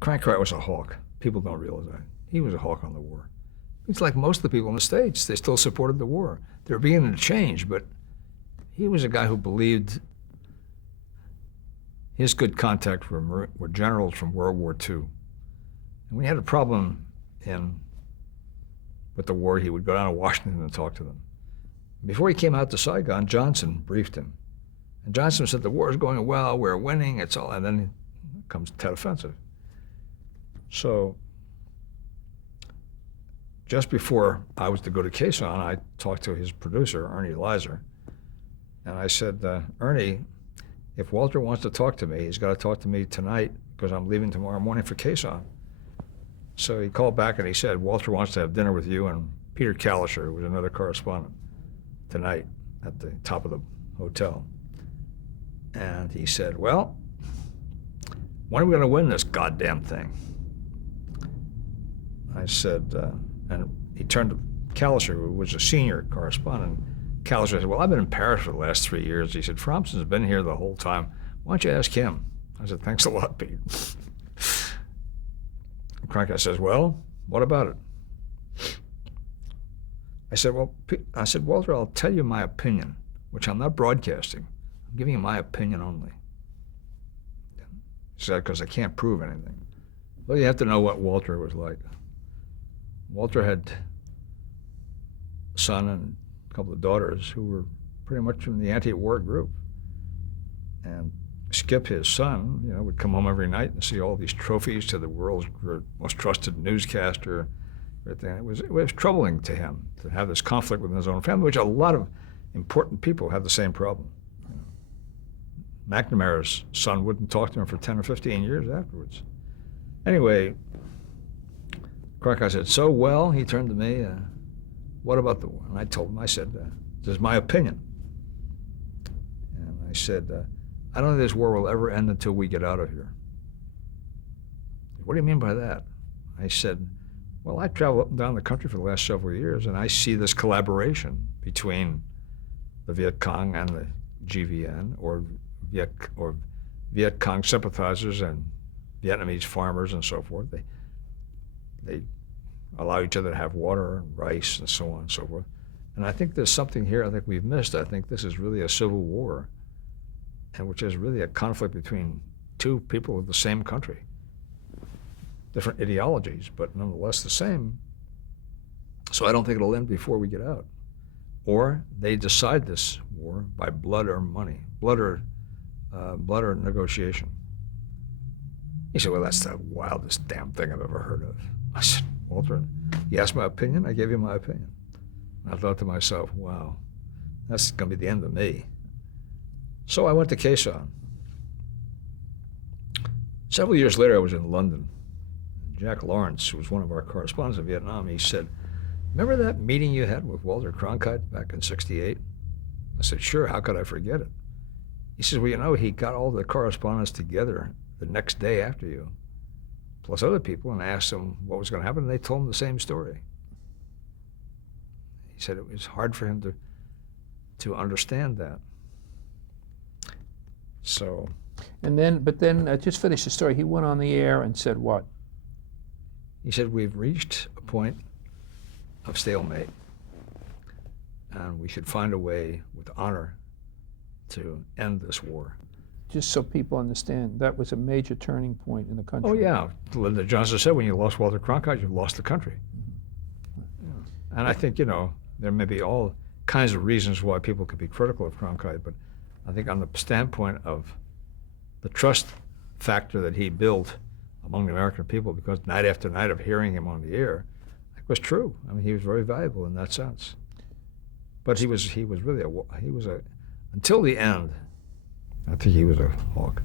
Cronkite was a hawk. People don't realize that. He was a hawk on the war. It's like most of the people in the States, they still supported the war. They were beginning to change, but he was a guy who believed his good contacts were generals from World War II. And when he had a problem with the war, he would go down to Washington and talk to them. Before he came out to Saigon, Johnson briefed him. And Johnson said, the war is going well, we're winning, it's all, and then comes Tet Offensive. So just before I was to go to Quezon, I talked to his producer, Ernie Leiser, and I said, Ernie, if Walter wants to talk to me, he's got to talk to me tonight because I'm leaving tomorrow morning for Quezon. So he called back and he said, Walter wants to have dinner with you and Peter Kalischer, who was another correspondent, tonight at the top of the hotel. And he said, well, when are we going to win this goddamn thing? I said, and he turned to Kalischer, who was a senior correspondent. Kalischer said, well, I've been in Paris for the last 3 years. He said, Fromson's been here the whole time. Why don't you ask him? I said, thanks a lot, Pete. Cronkite says, well, what about it? I said, well, Walter, I'll tell you my opinion, which I'm not broadcasting. I'm giving you my opinion only. He said, because I can't prove anything. Well, you have to know what Walter was like. Walter had a son and a couple of daughters who were pretty much from the anti-war group. And Skip, his son, would come home every night and see all these trophies to the world's most trusted newscaster. It was troubling to him to have this conflict within his own family, which a lot of important people have the same problem. McNamara's son wouldn't talk to him for 10 or 15 years afterwards. Anyway, Cronkite said, so well, he turned to me, what about the war? And I told him, I said, this is my opinion. And I said, I don't think this war will ever end until we get out of here. What do you mean by that? I said, well, I travel up and down the country for the last several years, and I see this collaboration between the Viet Cong and the GVN, or Viet Cong sympathizers and Vietnamese farmers and so forth. They allow each other to have water and rice and so on and so forth. And I think there's something here I think we've missed. I think this is really a civil war, and which is really a conflict between two people of the same country. Different ideologies, but nonetheless the same. So I don't think it'll end before we get out. Or they decide this war by blood or money, blood or negotiation. He said, well, that's the wildest damn thing I've ever heard of. I said, Walter, you asked my opinion, I gave you my opinion. And I thought to myself, wow, that's going to be the end of me. So I went to Quezon. Several years later, I was in London. Jack Lawrence, who was one of our correspondents in Vietnam, he said, remember that meeting you had with Walter Cronkite back in '68? I said, sure, how could I forget it? He says, well, he got all the correspondents together the next day after you, plus other people, and asked them what was going to happen, and they told him the same story. He said it was hard for him to understand that. So. But then, just finish the story. He went on the air and said what? He said, we've reached a point of stalemate, and we should find a way with honor to end this war. Just so people understand, that was a major turning point in the country. Oh, yeah. Lyndon Johnson said, when you lost Walter Cronkite, you've lost the country. Yeah. And I think, there may be all kinds of reasons why people could be critical of Cronkite, but I think on the standpoint of the trust factor that he built among the American people, because night after night of hearing him on the air, it was true. I mean, he was very valuable in that sense. But he was really until the end, I think he was a hawk.